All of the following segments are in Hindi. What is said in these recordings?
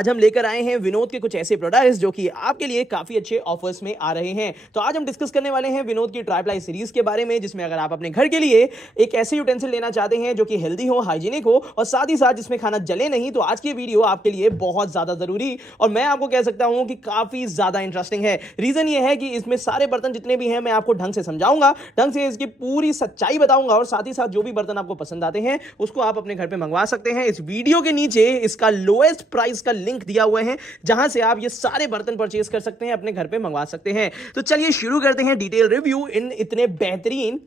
आज हम लेकर आए हैं विनोद के कुछ ऐसे प्रोडक्ट्स जो कि आपके लिए काफी अच्छे ऑफर्स में आ रहे हैं। तो आज हम डिस्कस करने वाले हैं विनोद की ट्राइप्लाई सीरीज के बारे में, जिसमें अगर आप अपने घर के लिए एक ऐसे यूटेंसिल लेना चाहते हैं जो कि हेल्दी हो, हाइजीनिक हो और साथ ही साथ जिसमें खाना जले नहीं, तो आज की वीडियो आपके लिए बहुत ज्यादा जरूरी और मैं आपको कह सकता हूं कि काफी ज्यादा इंटरेस्टिंग है। रीजन ये है कि इसमें सारे बर्तन जितने भी हैं मैं आपको ढंग से समझाऊंगा, ढंग से इसकी पूरी सच्चाई बताऊंगा और साथ ही साथ जो भी बर्तन आपको पसंद आते हैं उसको आप अपने घर पे मंगवा सकते हैं। इस वीडियो के नीचे इसका लोएस्ट प्राइस का लिंक दिया हुआ है जहां से आप ये सारे बर्तन परचेज कर सकते हैं, अपने घर पे मंगवा सकते हैं। तो चलिए शुरू करते हैं डिटेल रिव्यू इन इतने बेहतरीन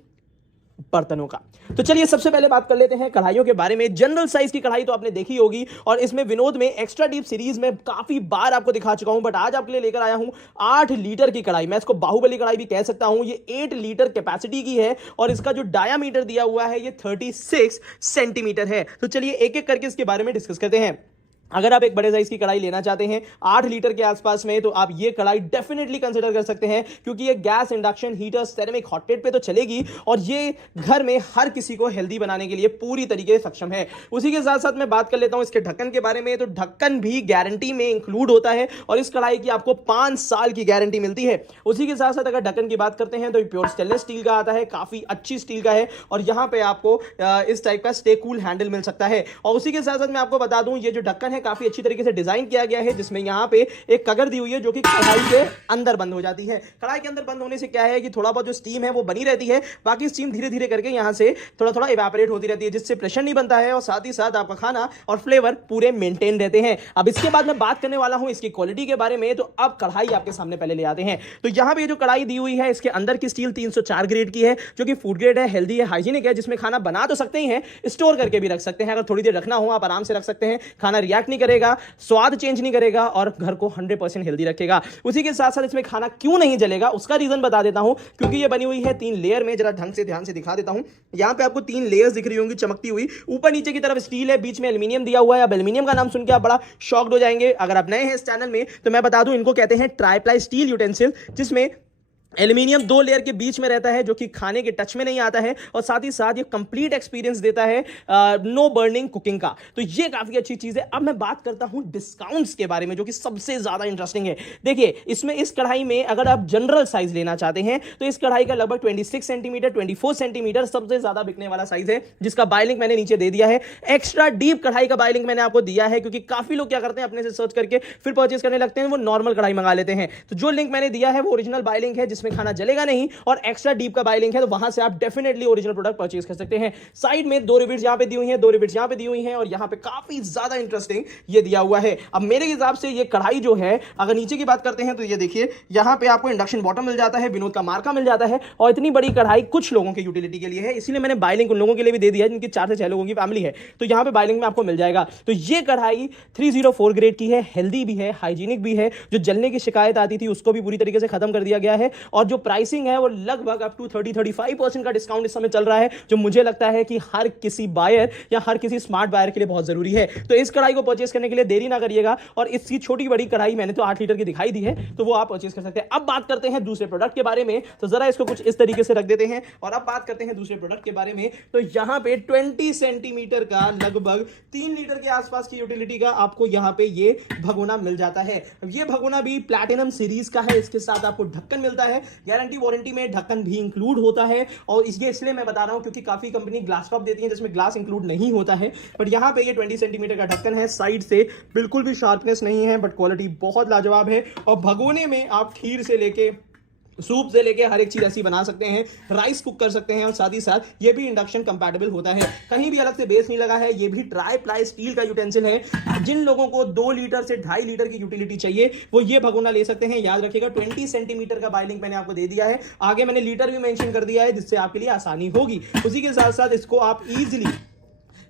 बर्तनों का। तो चलिए सबसे पहले बात कर लेते हैं कढ़ाइयों के बारे में। जनरल साइज की कढ़ाई तो आपने देखी होगी और इसमें विनोद में एक्स्ट्रा डीप सीरीज में काफी बार आपको दिखा चुका हूं, बट आज आपके लिए लेकर आया हूं 8 लीटर की कढ़ाई। मैं इसको बाहुबली कढ़ाई भी कह सकता हूं। ये 8 लीटर कैपेसिटी की है और इसका जो डायामीटर दिया हुआ है ये 36 सेंटीमीटर है। तो चलिए एक एक करके इसके बारे में डिस्कस करते हैं। अगर आप एक बड़े साइज की कढ़ाई लेना चाहते हैं 8 लीटर के आसपास में, तो आप ये कढ़ाई डेफिनेटली कंसीडर कर सकते हैं, क्योंकि ये gas, induction, heater, ceramic, hot plate पे तो चलेगी और ये घर में हर किसी को हेल्दी बनाने के लिए पूरी तरीके से सक्षम है। उसी के साथ साथ मैं बात कर लेता हूं इसके ढक्कन के बारे में। तो ढक्कन भी गारंटी में इंक्लूड होता है और इस कढ़ाई की आपको 5 साल की गारंटी मिलती है। उसी के साथ साथ अगर ढक्कन की बात करते हैं तो प्योर स्टेनलेस स्टील का आता है, काफी अच्छी स्टील का है और यहां पे आपको इस टाइप का स्टे कूल हैंडल मिल सकता है। और उसी के साथ साथ मैं आपको बता दूं ये जो ढक्कन है काफी अच्छी तरीके से डिजाइन किया गया है, जिसमें यहां पे एक कगर दी हुई है जो कि कढ़ाई के अंदर बंद हो जाती है। कढ़ाई के अंदर बंद होने से क्या है कि थोड़ा बहुत जो स्टीम है वो बनी रहती है, बाकी स्टीम धीरे धीरे करके यहां से थोड़ा थोड़ा इवेपोरेट होती रहती है, जिससे प्रेशर नहीं बनता है और साथ ही साथ आपका खाना और फ्लेवर पूरे मेंटेन रहते हैं। अब इसके बाद मैं बात करने वाला हूं इसकी क्वालिटी के बारे में। तो अब कढ़ाई आपके सामने पहले ले आते हैं। तो यहां पे जो कढ़ाई दी हुई है इसके अंदर की स्टील 304 ग्रेड की है, जो कि फूड ग्रेड है, हेल्दी है, हाइजीनिक है, जिसमें खाना बना तो सकते ही हैं, स्टोर करके भी रख सकते हैं। अगर थोड़ी देर रखना हो आप आराम से रख सकते हैं। खाना रिएक्ट नहीं करेगा, स्वाद चेंज नहीं करेगा और घर को 100% हेल्दी रखेगा। उसी के साथ साथ इसमें खाना क्यों नहीं जलेगा उसका रीजन बता देता हूं, क्योंकि ये बनी हुई है 3 लेयर में। जरा ढंग से ध्यान से दिखा देता हूं। यहां पे आपको 3 लेयर्स दिख रही होंगी चमकती हुई। ऊपर नीचे की तरफ स्टील है, बीच में एल्यूमिनियम दिया हुआ है। अब एल्यूमिनियम का नाम सुन के आप बड़ा शॉक्ड हो जाएंगे। अगर आप नए हैं इस चैनल में तो मैं बता दूं इनको कहते हैं ट्राइप्लाई स्टील यूटेंसिल, जिसमें एल्यूमिनियम 2 लेयर के बीच में रहता है, जो कि खाने के टच में नहीं आता है और साथ ही साथ ये कंप्लीट एक्सपीरियंस देता है नो बर्निंग कुकिंग का। तो ये काफी अच्छी चीज है। अब मैं बात करता हूं डिस्काउंट्स के बारे में, जो कि सबसे ज्यादा इंटरेस्टिंग है। देखिए इसमें इस कढ़ाई में अगर आप जनरल साइज लेना चाहते हैं तो इस कढ़ाई का लगभग 26 सेंटीमीटर 24 सेंटीमीटर सबसे ज्यादा बिकने वाला साइज है, जिसका बाय लिंक मैंने नीचे दे दिया है। एक्स्ट्रा डीप कढ़ाई का बाय लिंक मैंने आपको दिया है, क्योंकि काफी लोग क्या करते हैं अपने से सर्च करके फिर परचेज करने लगते हैं, वो नॉर्मल कढ़ाई मंगा लेते हैं। तो जो लिंक मैंने दिया है वो ओरिजिनल बाय लिंक है, जिसमें खाना जलेगा नहीं और एक्स्ट्रा डीप का बाय लिंक है, तो वहां से आप डेफिनेटली ओरिजिनल प्रोडक्ट परचेज कर सकते हैं। साइड में 2 रिविट्स यहां पे दी हुई हैं, 2 रिविट्स यहां पे दी हुई हैं और यहां पे काफी ज्यादा इंटरेस्टिंग ये दिया हुआ है। अब मेरे हिसाब से ये कढ़ाई जो है, अगर नीचे की बात करते हैं तो ये देखिए यहां पे आपको इंडक्शन बॉटम मिल जाता है, विनोद का मार्का मिल जाता है और इतनी बड़ी कढ़ाई कुछ लोगों के यूटिलिटी के लिए है, इसीलिए मैंने बाय लिंक उन लोगों के लिए भी दे दिया है जिनकी 4 से 6 लोगों की फैमिली है। तो यहां पे बाय लिंक में आपको मिल जाएगा। तो ये कढ़ाई 304 ग्रेड की है, हेल्दी भी है, हाइजीनिक भी है। जो जलने की शिकायत आती थी उसको भी पूरी तरीके से खत्म कर दिया गया है और जो प्राइसिंग है वो लगभग अप टू 30-35% का डिस्काउंट इस समय चल रहा है, जो मुझे लगता है कि हर किसी बायर या हर किसी स्मार्ट बायर के लिए बहुत जरूरी है। तो इस कढ़ाई को परचेस करने के लिए देरी ना करिएगा और इसकी छोटी बड़ी कढ़ाई मैंने तो 8 लीटर की दिखाई दी है, तो वो आप परचेस कर सकते हैं। अब बात करते हैं दूसरे प्रोडक्ट के बारे में। तो जरा इसको कुछ इस तरीके से रख देते हैं और अब बात करते हैं दूसरे प्रोडक्ट के बारे में। तो यहां पे 20 सेंटीमीटर का लगभग 3 लीटर के आसपास की यूटिलिटी का आपको यहां पे ये भगोना मिल जाता है। ये भगोना भी प्लैटिनम सीरीज का है। इसके साथ आपको ढक्कन मिलता है, गारंटी वारंटी में ढक्कन भी इंक्लूड होता है और इसलिए मैं बता रहा हूं क्योंकि काफी कंपनी ग्लास टॉप देती है जिसमें ग्लास इंक्लूड नहीं होता है, बट यहां पे ये 20 सेंटीमीटर का ढक्कन है। साइड से बिल्कुल भी शार्पनेस नहीं है, बट क्वालिटी बहुत लाजवाब है और भगोने में आप खीर से लेके सूप से लेके हर एक चीज ऐसी बना सकते हैं, राइस कुक कर सकते हैं और साथ ही साथ ये भी इंडक्शन कंपैटिबल होता है। कहीं भी अलग से बेस नहीं लगा है। ये भी ट्राई प्लाई स्टील का यूटेंसिल है। जिन लोगों को 2 लीटर से 2.5 लीटर की यूटिलिटी चाहिए वो ये भगोना ले सकते हैं। याद रखिएगा 20 सेंटीमीटर का बाय लिंक मैंने आपको दे दिया है, आगे मैंने लीटर भी मेंशन कर दिया है, जिससे आपके लिए आसानी होगी। उसी के साथ साथ इसको आप इजीली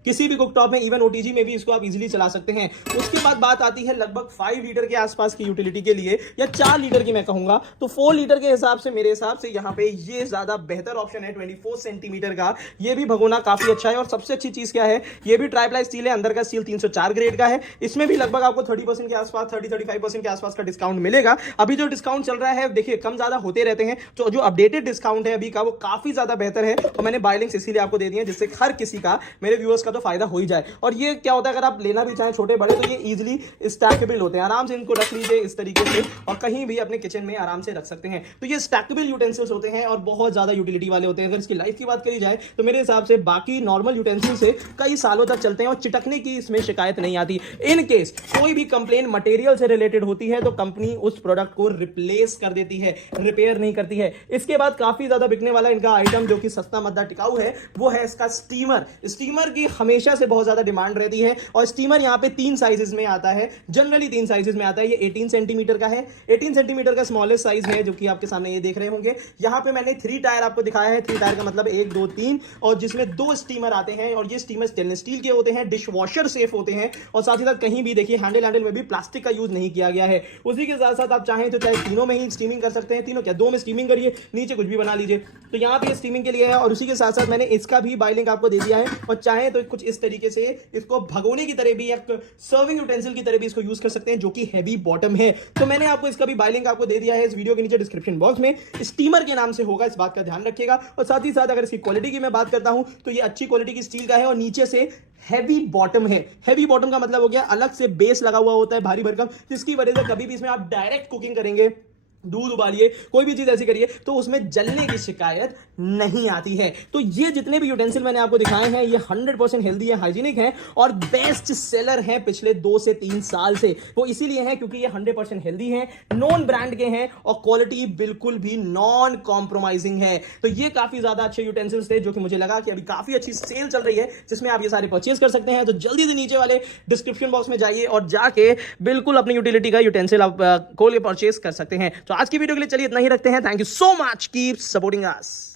किसी भी कुकटॉप में, इवन ओटीजी में भी इसको आप इजीली चला सकते हैं। उसके बाद बात आती है लगभग 5 लीटर के आसपास की यूटिलिटी के लिए, या 4 लीटर की मैं कहूंगा। तो 4 लीटर के हिसाब से मेरे हिसाब से यहाँ पे ये ज्यादा बेहतर ऑप्शन है 24 सेंटीमीटर का। ये भी भगोना काफी अच्छा है और सबसे अच्छी चीज क्या है, ये भी ट्राइप्लाई स्टील है, अंदर का स्टील 304 ग्रेड का है। इसमें भी लगभग आपको 30% के आसपास, 30-35% के आसपास का डिस्काउंट मिलेगा। अभी जो डिस्काउंट चल रहा है देखिए कम ज्यादा होते रहते हैं, तो जो अपडेटेड डिस्काउंट है अभी का वो काफी ज्यादा बेहतर है और मैंने बाय लिंक्स इसीलिए आपको दे दिए जिससे हर किसी का, मेरे व्यूअर्स का तो फायदा हो ही जाए। और ये क्या होता है, अगर आप लेना भी चाहें छोटे बड़े, तो ये इजीली स्टैकेबल होते हैं, आराम से इनको रख लीजिए इस तरीके से और कहीं भी अपने किचन में आराम से रख सकते हैं। तो ये स्टैकेबल यूटेंसिल्स होते हैं और बहुत ज्यादा यूटिलिटी वाले होते हैं। अगर इसकी लाइफ की बात करी जाए तो मेरे हिसाब से बाकी नॉर्मल यूटेंसिल से कई सालों तक चलते हैं और चिटकने की इसमें शिकायत नहीं आती। इन केस कोई भी कंप्लेन मटेरियल से रिलेटेड होती है तो कंपनी उस प्रोडक्ट को रिप्लेस कर देती है, रिपेयर नहीं करती है। इसके बाद काफी ज्यादा बिकने वाला इनका आइटम जो कि सस्ता मद्दा टिकाऊ है वो है इसका स्टीमर। स्टीमर की हमेशा से बहुत ज्यादा डिमांड रहती है और स्टीमर यहां पे 3 साइजेस में आता है, जनरली 3 साइजेस में आता है। ये 18 सेंटीमीटर का है, 18 सेंटीमीटर का स्मॉलेस्ट साइज है जो कि आपके सामने ये देख रहे होंगे। यहां पे मैंने 3 टायर आपको दिखाया है। 3 टायर का मतलब 1 2 3, और जिसमें 2 स्टीमर आते हैं और ये स्टीमर स्टेनलेस स्टील के होते हैं, डिश वॉशर सेफ होते हैं और साथ ही साथ कहीं भी देखिए हैंडल में भी प्लास्टिक का यूज नहीं किया गया है। उसी के साथ साथ आप चाहें तो चाहे तीनों में ही स्टीमिंग कर सकते हैं, तीनों क्या 2 में स्टीमिंग करिए, नीचे कुछ भी बना लीजिए। तो यहाँ पे स्टीमिंग के लिए है और उसी के साथ साथ मैंने इसका भी बाय लिंक आपको दे दिया है और चाहे तो कुछ इस तरीके से इसको भगोने की तरह भी, एक सर्विंग यूटेंसिल की तरह भी इसको यूज कर सकते हैं जो कि हैवी बॉटम है। तो मैंने आपको इसका भी बाय लिंक आपको दे दिया है इस वीडियो के नीचे डिस्क्रिप्शन बॉक्स में, स्टीमर के नाम से होगा, इस बात का ध्यान रखिएगा। और साथ ही साथ अगर इसकी क्वालिटी की मैं बात करता हूं तो ये अच्छी क्वालिटी की स्टील का है और नीचे से हैवी बॉटम है। हैवी बॉटम का मतलब हो गया अलग से बेस लगा हुआ होता है भारी भरकम, जिसकी वजह से कभी भी इसमें आप डायरेक्ट कुकिंग करेंगे, दूध उबालिए, कोई भी चीज ऐसी करिए तो उसमें जलने की शिकायत नहीं आती है। तो ये जितने भी यूटेंसिल मैंने आपको दिखाए हैं ये 100% हेल्दी है, हाइजीनिक है और बेस्ट सेलर है पिछले 2 से 3 साल से। वो इसीलिए है क्योंकि ये 100% हेल्दी है, नॉन ब्रांड के हैं और क्वालिटी बिल्कुल भी नॉन कॉम्प्रोमाइजिंग है। तो ये काफी ज्यादा अच्छे यूटेंसिल्स थे जो कि मुझे लगा कि अभी काफी अच्छी सेल चल रही है जिसमें आप ये सारे परचेज कर सकते हैं। तो जल्दी से नीचे वाले डिस्क्रिप्शन बॉक्स में जाइए और जाके बिल्कुल अपनी यूटिलिटी का यूटेंसिल आप खोल के परचेज कर सकते हैं। तो आज की वीडियो के लिए चलिए इतना ही रखते हैं। Thank you so much, keep supporting us.